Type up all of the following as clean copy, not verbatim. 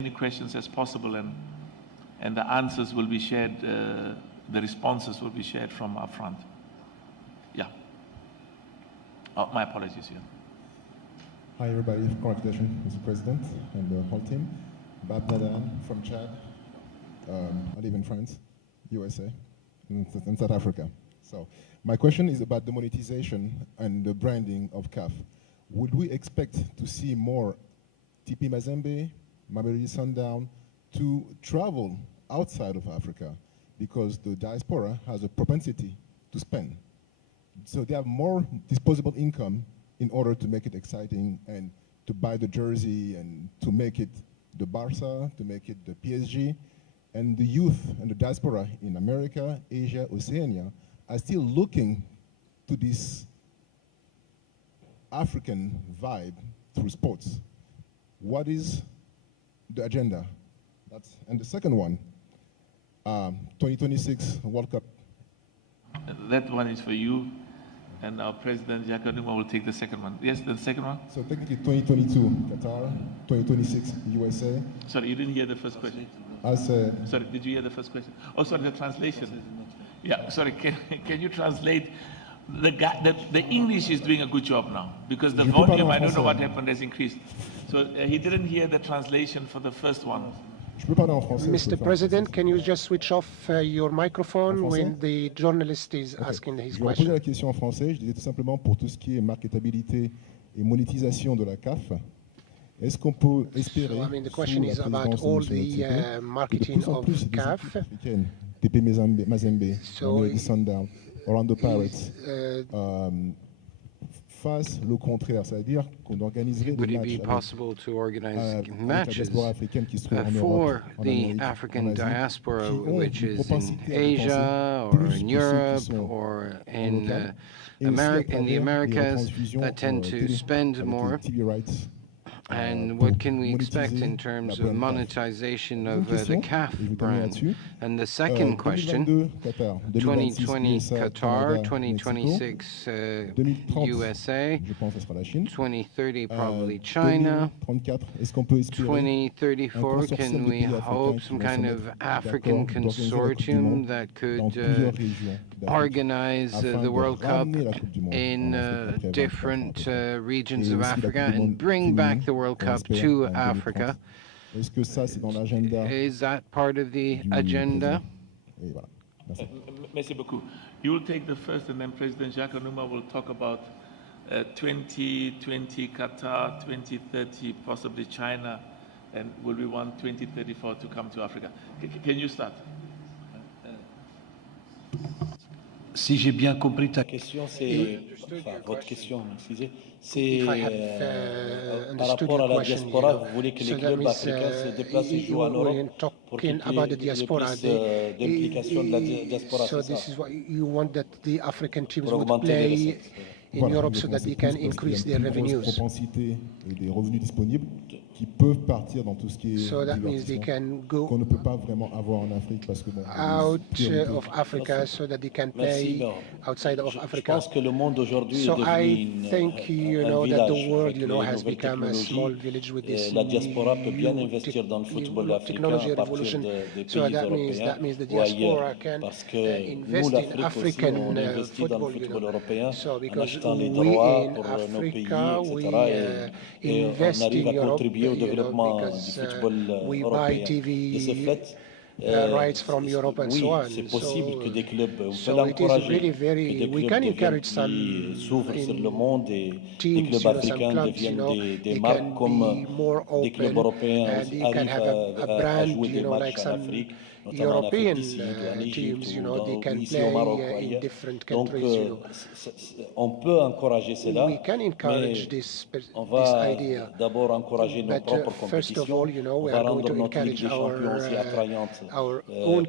many questions as possible, and the answers will be shared, the responses will be shared from up front. Yeah. Oh, my apologies here. Hi everybody, congratulations Mr. President and the whole team. DAHANE from Chad. I live in France, USA, and South Africa. So my question is about the monetization and the branding of CAF. Would we expect to see more TP Mazembe, Mamelodi Sundown to travel outside of Africa, because the diaspora has a propensity to spend? So they have more disposable income in order to make it exciting and to buy the jersey and to make it the Barca, to make it the PSG. And the youth and the diaspora in America, Asia, Oceania are still looking to this African vibe through sports. What is the agenda? And the second one, 2026 World Cup. That one is for you, and our President Jacques Anouma will take the second one. Yes, the second one? So technically 2022 Qatar, 2026 USA. Sorry, you didn't hear the first question. I said... Sorry, did you hear the first question? Oh, sorry, the translation. Yeah, sorry, can you translate? The English is doing a good job now, because the volume, I don't know what happened, has increased. So he didn't hear the translation for the first one. Mr. President, can you just switch off your microphone when the journalist is asking his question? Je vais poser la question en français. Je disais tout simplement pour tout ce qui est marketabilité et monétisation de la CAF. Est-ce qu'on peut espérer, so, I mean, the question is about all the marketing of CAF. TP Mazembe, Mamelodi Sundown, Orlando Pirates, fasse le contraire, c'est-à-dire qu'on organiserait des matchs possible to organize matches for the African diaspora, which is in Asia or in Europe or in the Americas, that tend to spend more? And what can we expect in terms of monetization of the CAF brand? And the second question, 2020 Qatar, 2026 USA, 2030 probably China, 2034 can we hope some kind of African consortium that could organize the World Cup in different regions of Africa and bring back the World Cup to Africa? Is that part of the agenda? Merci beaucoup. You will take the first, and then President Jacques Anouma will talk about 2020 Qatar, 2030 possibly China, and will we want 2034 to come to Africa? Can you start? Si j'ai bien compris ta question, c'est votre question, excusez. C'est par rapport à la diaspora, vous voulez que les clubs africains se déplacent et jouent en Europe pour qu'il y ait plus d'implication de la diaspora, c'est ça? So this is what you want, that the African teams would play in Europe so that they can increase their revenues. Et des revenus disponibles qui peuvent partir dans tout ce qui est so that means they can go qu'on ne peut pas vraiment avoir en Afrique parce que bon, out of Africa so that they can play outside of Africa. Je pense que le monde aujourd'hui so I est think that the world has become a small village with this la diaspora peut bien investir dans le football africain à partir des pays européens that means the diaspora can parce que invest nous in l'Afrique aussi on investit dans le football européen en achetant les droits pour nos pays, etc. Et on arrive à contribuer au développement du football européen. De ce fait, rights from Europe and oui, so on. c'est possible que des clubs, on peut So l'encourager, really que des clubs s'ouvrent sur le monde et des clubs africains deviennent des marques comme des clubs européens arrivent à jouer des matchs en Afrique, notamment en Afrique du Sud, en Égypte ou ici au Maroc ou ailleurs. Donc, on peut encourager cela, mais on va d'abord encourager nos propres compétitions, on va rendre notre Ligue des Champions aussi attrayante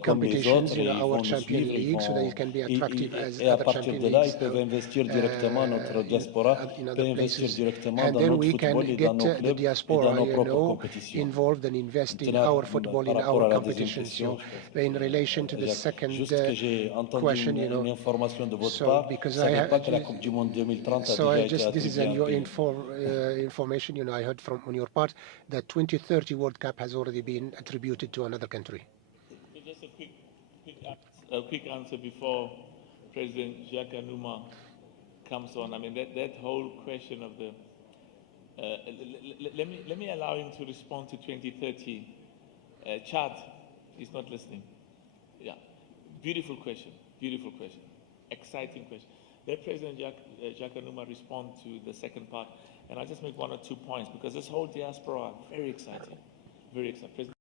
comme les autres, et ils vont nous suivre, et à partir de là, ils peuvent investir directement, notre diaspora peut investir directement dans notre football et dans nos clubs et dans nos propres compétitions. Maintenant, par rapport à la deuxième question, in relation to the second question, you know, so because this is a new information, you know, I heard from on your part that 2030 World Cup has already been attributed to another country. Just a quick answer before President Jacques Anouma comes on. I mean, that whole question of the let me allow him to respond to 2030. Chad is not listening. Yeah, beautiful question, exciting question. Let President Jacques Anouma respond to the second part, and I'll just make 1 or 2 points because this whole diaspora very exciting, very exciting.